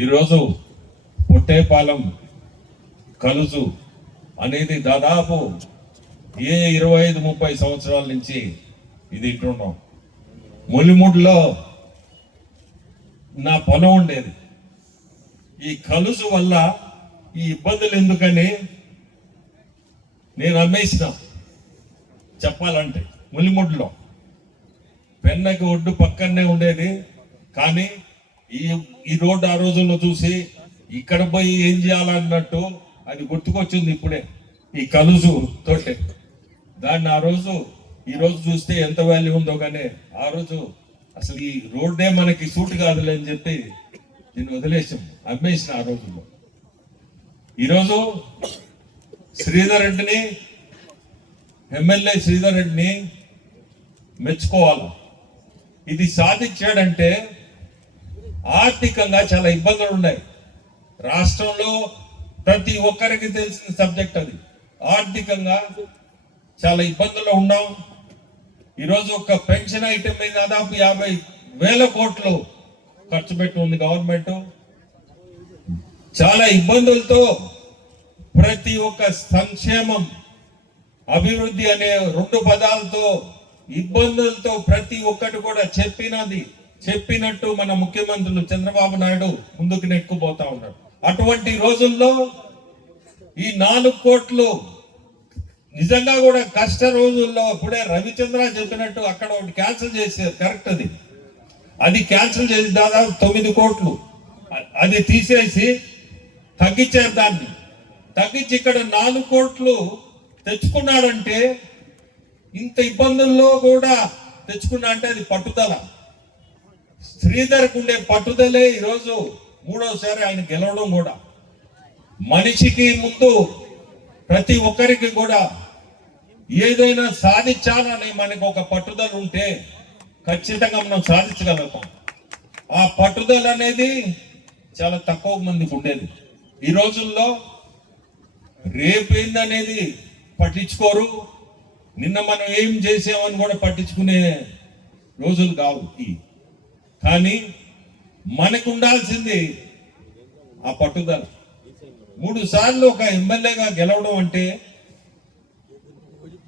ఈరోజు పొట్టేపాలెం కలుజు అనేది దాదాపు ఏ ఇరవై ఐదు ముప్పై సంవత్సరాల నుంచి ఇది ఇంటున్నాం ములిముడిలో నా పొలం ఉండేది. ఈ కలుసు వల్ల ఈ ఇబ్బందులు ఎందుకని నేను అమ్మేసిన. చెప్పాలంటే ములిముడిలో. పెన్నకి ఒడ్డు పక్కనే ఉండేది. కానీ ఈ ఈ రోడ్డు ఆ రోజుల్లో చూసి ఇక్కడ పోయి ఏం చేయాలన్నట్టు అది గుర్తుకొచ్చింది ఇప్పుడే ఈ కలుసు తోటే. దాన్ని ఆ రోజు ఈ రోజు చూస్తే ఎంత వాల్యూ ఉందో కానీ ఆ రోజు అసలు ఈ రోడ్డే మనకి సూట్ కాదులే అని చెప్పి నేను వదిలేసాం అమ్మేసిన ఆ రోజుల్లో. ఈరోజు శ్రీధర్ రెడ్డిని ఎమ్మెల్యే శ్రీధర్ రెడ్డిని మెచ్చుకోవాలి. ఇది సాధించాడంటే ఆర్థికంగా చాలా ఇబ్బందులు ఉన్నాయి. రాష్ట్రంలో ప్రతి ఒక్కరికి తెలిసిన సబ్జెక్ట్ అది. ఆర్థికంగా చాలా ఇబ్బందులు ఉన్నాం. ఈరోజు ఒక పెన్షన్ ఐటెం మీద దాదాపు యాభై వేల కోట్లు ఖర్చు పెట్టి ఉంది గవర్నమెంట్. చాలా ఇబ్బందులతో ప్రతి ఒక్క సంక్షేమం అభివృద్ధి అనే రెండు పదాలతో ఇబ్బందులతో ప్రతి ఒక్కటి కూడా చెప్పినది చెప్పినట్టు మన ముఖ్యమంత్రులు చంద్రబాబు నాయుడు ముందుకు నెక్కుపోతా ఉన్నాడు. అటువంటి రోజుల్లో ఈ నాలుగు కోట్లు నిజంగా కూడా కష్ట రోజుల్లో అప్పుడే రవిచంద్ర చెప్పినట్టు అక్కడ ఒకటి క్యాన్సిల్ చేశారు కరెక్ట్ అది. అది క్యాన్సిల్ చేసి దాదాపు తొమ్మిది కోట్లు. అది తీసేసి తగ్గించారు దాన్ని. తగ్గించి ఇక్కడ నాలుగు కోట్లు తెచ్చుకున్నాడంటే ఇంత ఇబ్బందుల్లో కూడా తెచ్చుకున్నా అంటే అది పట్టుదల. శ్రీధర్కు ఉండే పట్టుదలే ఈరోజు మూడోసారి ఆయన గెలవడం కూడా. మనిషికి ముందు ప్రతి ఒక్కరికి కూడా ఏదైనా సాధించాలని మనకు ఒక పట్టుదల ఉంటే ఖచ్చితంగా మనం సాధించగలుగుతాం. ఆ పట్టుదల అనేది చాలా తక్కువ మందికి ఉండేది. ఈ రోజుల్లో రేపు ఏందనేది పట్టించుకోరు. నిన్న మనం ఏం చేసామని కూడా పట్టించుకునే రోజులు కావు ఈ. కానీ మనకు ఉండాల్సింది ఆ పట్టుదల. మూడు సార్లు ఒక ఎమ్మెల్యేగా గెలవడం అంటే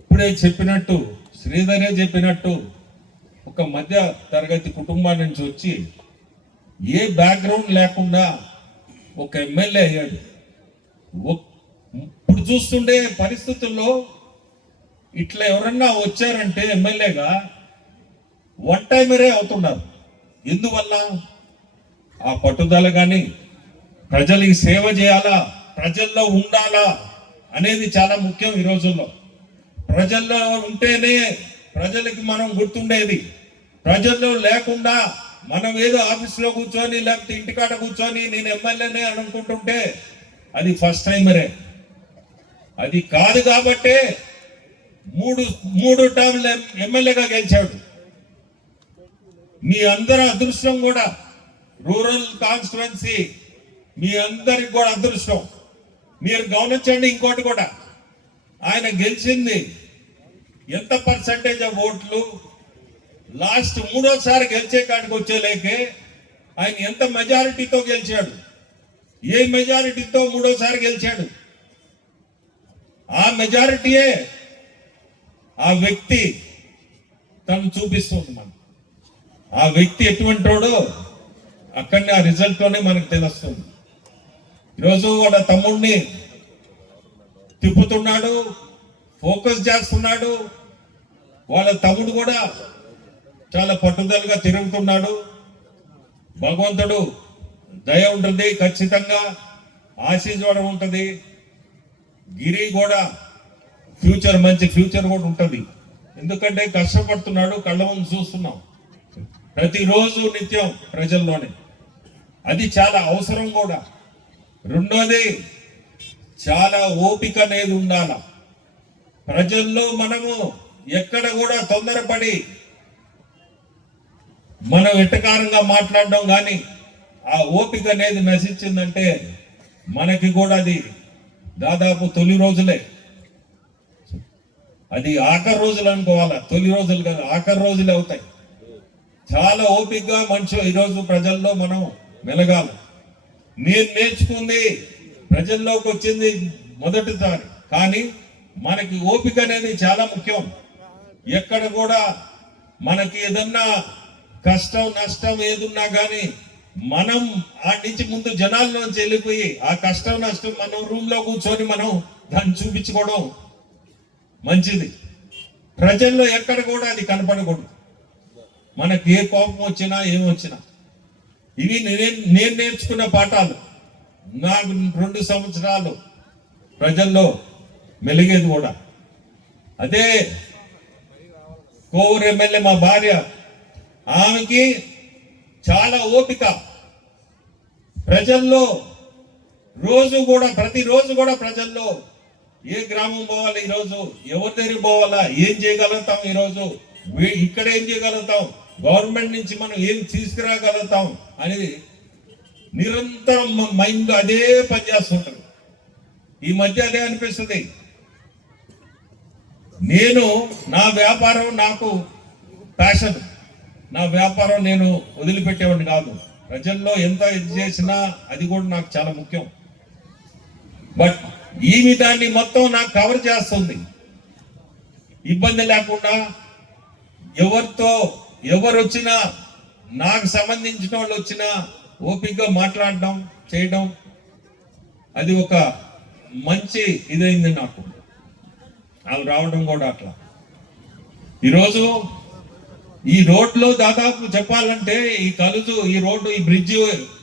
ఇప్పుడే చెప్పినట్టు శ్రీధరే చెప్పినట్టు ఒక మధ్య తరగతి కుటుంబం నుంచి వచ్చి ఏ బ్యాక్గ్రౌండ్ లేకుండా ఒక ఎమ్మెల్యే అయ్యాడు. ఇప్పుడు చూస్తుండే పరిస్థితుల్లో ఇట్లా ఎవరన్నా వచ్చారంటే ఎమ్మెల్యేగా వన్ టైమరే అవుతున్నారు. ఎందువల్ల ఆ పట్టుదల కానీ ప్రజలకి సేవ చేయాలా? ప్రజల్లో ఉండాలా? అనేది చాలా ముఖ్యం ఈ రోజుల్లో. ప్రజల్లో ఉంటేనే ప్రజలకి మనం గుర్తుండేది. ప్రజల్లో లేకుండా మనం ఏదో ఆఫీస్లో కూర్చొని లేకపోతే ఇంటికాడ కూర్చొని నేను ఎమ్మెల్యేనే అని అనుకుంటుంటే అది ఫస్ట్ టైమరే. అది కాదు కాబట్టే మూడు మూడు టర్మ్ల ఎమ్మెల్యేగా గెలిచాడు. మీ అందరి అదృష్టం కూడా. రూరల్ కాన్స్టిట్యువెన్సీ మీ అందరికి కూడా అదృష్టం. మీరు గమనించండి ఇంకోటి కూడా. ఆయన గెలిచింది. ఎంత పర్సంటేజ్ ఆఫ్ ఓట్లు? లాస్ట్ మూడోసారి గెలిచే కాడికి వచ్చేలేకే ఆయన ఎంత మెజారిటీతో గెలిచాడు? ఏ మెజారిటీతో మూడోసారి గెలిచాడు? ఆ మెజారిటీయే ఆ వ్యక్తి తను చూపిస్తుంది మనం ఆ వ్యక్తి ఎటువంటి వాడో అక్కడనే ఆ రిజల్ట్లోనే మనకు తెలుస్తుంది. ఈరోజు వాళ్ళ తమ్ముడిని తిప్పుతున్నాడు ఫోకస్ చేస్తున్నాడు. వాళ్ళ తమ్ముడు కూడా చాలా పట్టుదలగా తిరుగుతున్నాడు. భగవంతుడు దయ ఉంటుంది ఖచ్చితంగా ఆశీర్వాదం ఉంటుంది. గిరి కూడా ఫ్యూచర్ మంచి ఫ్యూచర్ కూడా ఉంటుంది. ఎందుకంటే కష్టపడుతున్నాడు కళ్ళ ముందు చూస్తున్నాం. ప్రతిరోజు నిత్యం ప్రజల్లోనే. అది చాలా అవసరం కూడా. రెండోది చాలా ఓపిక అనేది ఉండాల. ప్రజల్లో మనము ఎక్కడ కూడా తొందరపడి మనం ఎట్టకారంగా మాట్లాడడం కానీ ఆ ఓపిక అనేది నశించిందంటే మనకి కూడా అది దాదాపు తొలి రోజులే. అది ఆఖరి రోజులు అనుకోవాలా? తొలి రోజులు కాదు ఆఖరి రోజులే అవుతాయి. చాలా ఓపికగా మంచి ఈరోజు ప్రజల్లో మనం మెలగాలి. నేను నేర్చుకుంది ప్రజల్లోకి వచ్చింది మొదటిసారి. కానీ మనకి ఓపిక అనేది చాలా ముఖ్యం. ఎక్కడ కూడా మనకి ఏదన్నా కష్టం నష్టం ఏదున్నా కానీ మనం ఆ నుంచి ముందు జనాల్లోంచి వెళ్ళిపోయి ఆ కష్టం నష్టం మనం రూమ్లో కూర్చొని మనం దాన్ని చూపించుకోవడం మంచిది. ప్రజల్లో ఎక్కడ కూడా అది కనపడకూడదు. మనకి ఏ కోపం వచ్చినా ఏమొచ్చినా ఇవి నేను నేను నేర్చుకున్న పాఠాలు. నాకు రెండు సంవత్సరాలు ప్రజల్లో మెలిగేది కూడా. అదే కోవూరు ఎమ్మెల్యే మా భార్య ఆమెకి చాలా ఓపిక. ప్రజల్లో రోజు కూడా ప్రతిరోజు కూడా ప్రజల్లో ఏ గ్రామం పోవాలి ఈరోజు? ఎవరి దగ్గరికి పోవాలా? ఏం చేయగలుగుతాం ఈరోజు? ఇక్కడ ఏం చేయగలుగుతాం? గవర్నమెంట్ నుంచి మనం ఏం తీసుకురాగలుగుతాం అనేది నిరంతరం మైండ్ అదే పనిచేస్తుంటారు ఈ మధ్య అదే అనిపిస్తుంది. నేను నా వ్యాపారం నాకు ప్యాషన్ నా వ్యాపారం నేను వదిలిపెట్టేవాడిని కాదు. ప్రజల్లో ఎంత ఇది చేసినా అది కూడా నాకు చాలా ముఖ్యం. బట్ ఈ విధాన్ని మొత్తం నాకు కవర్ చేస్తుంది. ఇబ్బంది లేకుండా ఎవరితో ఎవరు వచ్చినా నాకు సంబంధించిన వాళ్ళు వచ్చినా ఓపికగా మాట్లాడడం చేయడం అది ఒక మంచి ఇదైంది నాకు. వాళ్ళు రావడం కూడా అట్లా. ఈరోజు ఈ రోడ్లో దాదాపు చెప్పాలంటే ఈ కలుజు ఈ రోడ్డు ఈ బ్రిడ్జ్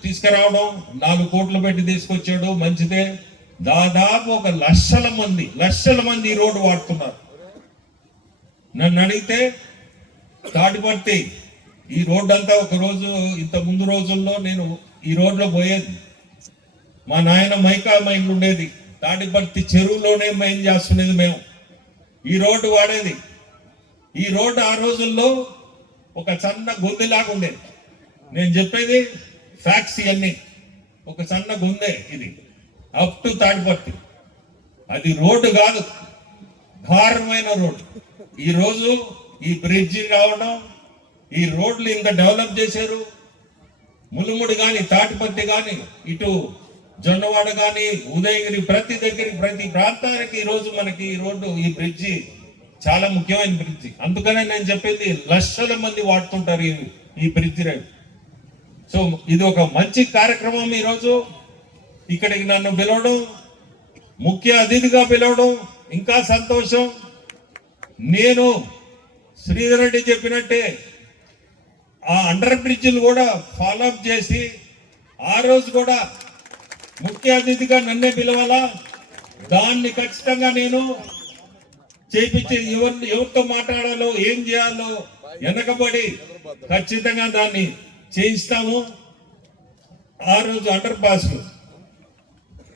తీసుకురావడం నాలుగు కోట్లు పెట్టి తీసుకొచ్చాడు మంచిదే. దాదాపు ఒక లక్షల మంది లక్షల మంది ఈ రోడ్డు వాడుతున్నారు. నన్ను అడిగితే తాటిపర్తి ఈ రోడ్డు అంతా ఒక రోజు ఇంత ముందు రోజుల్లో నేను ఈ రోడ్లో పోయేది. మా నాయన మైకా మైండ్ ఉండేది. తాటిపర్తి చెరువులోనే మైన్ చేస్తుండేది మేము. ఈ రోడ్డు వాడేది. ఈ రోడ్డు ఆ రోజుల్లో ఒక సన్న గొంతులాగా ఉండేది. నేను చెప్పేది ఫ్యాక్స్ ఇవన్నీ ఒక సన్న గొందే ఇది. అప్ టు తాటిపర్తి అది రోడ్డు కాదు. దారుణమైన రోడ్డు. ఈ రోజు ఈ బ్రిడ్జి రావడం ఈ రోడ్లు ఇంత డెవలప్ చేశారు. ములుముడు కానీ తాటిపత్తి కానీ ఇటు జొన్నవాడ కానీ ఉదయగిరి ప్రతి దగ్గరికి ప్రతి ప్రాంతానికి ఈరోజు మనకి ఈ రోడ్డు ఈ బ్రిడ్జి చాలా ముఖ్యమైన బ్రిడ్జి. అందుకనే నేను చెప్పేది లక్షల మంది వాడుతుంటారు ఈ ఈ బ్రిడ్జి రైడ్ సో ఇది ఒక మంచి కార్యక్రమం ఈరోజు ఇక్కడికి నన్ను పిలవడం ముఖ్య అతిథిగా పిలవడం ఇంకా సంతోషం. నేను శ్రీధర్ రెడ్డి చెప్పినట్టే ఆ అండర్ బ్రిడ్జ్లు కూడా ఫాలోఅప్ చేసి ఆ రోజు కూడా ముఖ్య అతిథిగా నన్నే పిలవాలా? దాన్ని ఖచ్చితంగా నేను చేపించి ఎవరు ఎవరితో మాట్లాడాలో ఏం చేయాలో వెనకబడి ఖచ్చితంగా దాన్ని చేయిస్తాము. ఆ రోజు అండర్ పాస్లు.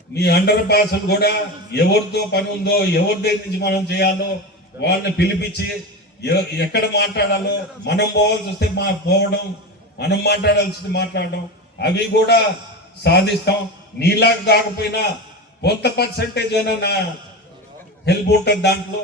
మీ అండర్ పాస్లు కూడా ఎవరితో పని ఉందో ఎవరి దగ్గర నుంచి మనం చేయాలో వాళ్ళని పిలిపించి ఎక్కడ మాట్లాడాలో మనం పోవాల్సి వస్తే మా పోవడం మనం మాట్లాడాల్సి వస్తే మాట్లాడడం అవి కూడా సాధిస్తాం. నీలాగా కాకపోయినా కొంత పర్సంటేజ్ అయినా నా హెల్ప్ ఉంటుంది దాంట్లో.